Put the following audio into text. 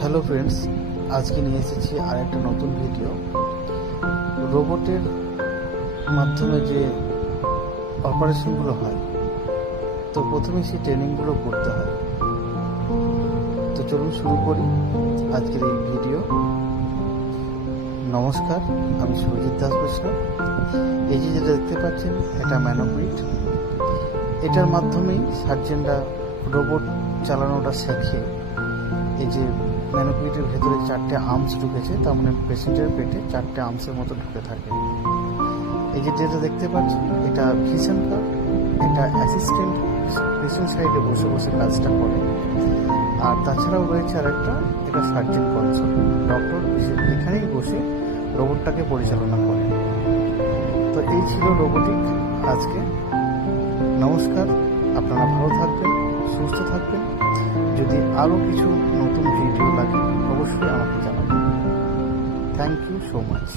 Hello friends, আজকে নিয়ে এসেছি আরেকটা নতুন ভিডিও। রোবটের মাধ্যমে যে অপারেশনগুলো হয়, তো প্রথমে সেই ট্রেনিংগুলো করতে হয়। তো চলুন শুরু করি আজকের এই ভিডিও। নমস্কার, আমি সুরজিৎ দাস বৈষ্ণব। এই যে যেটা দেখতে পাচ্ছেন, এটা ম্যানোকুইট। এটার মাধ্যমেই সার্জেনরা রোবট চালানোটা শেখে। এই যে ম্যানোকুইটের ভেতরে 4টে আর্মস ঢুকেছে, তার মানে পেশেন্টের পেটে 4টে আর্মসের মতো ঢুকে থাকে। এই যে যেটা দেখতে পাচ্ছেন, এটা ভিশন কার্ড। এটা অ্যাসিস্ট্যান্ট পেশেন্ট সাইডে বসে বসে কাজটা করে। আর তাছাড়াও রয়েছে আরেকটা, এটা সার্জন কনসোল। ডক্টর এখানেই বসে রোবটটাকে পরিচালনা করে। তো এই ছিল রোবোটিক আজকে। নমস্কার, আপনারা ভালো থাকবেন, সুস্থ থাকবেন। যদি আরও কিছু নতুন ভিডিও লাগে অবশ্যই আমাকে জানাবেন। Thank you so much.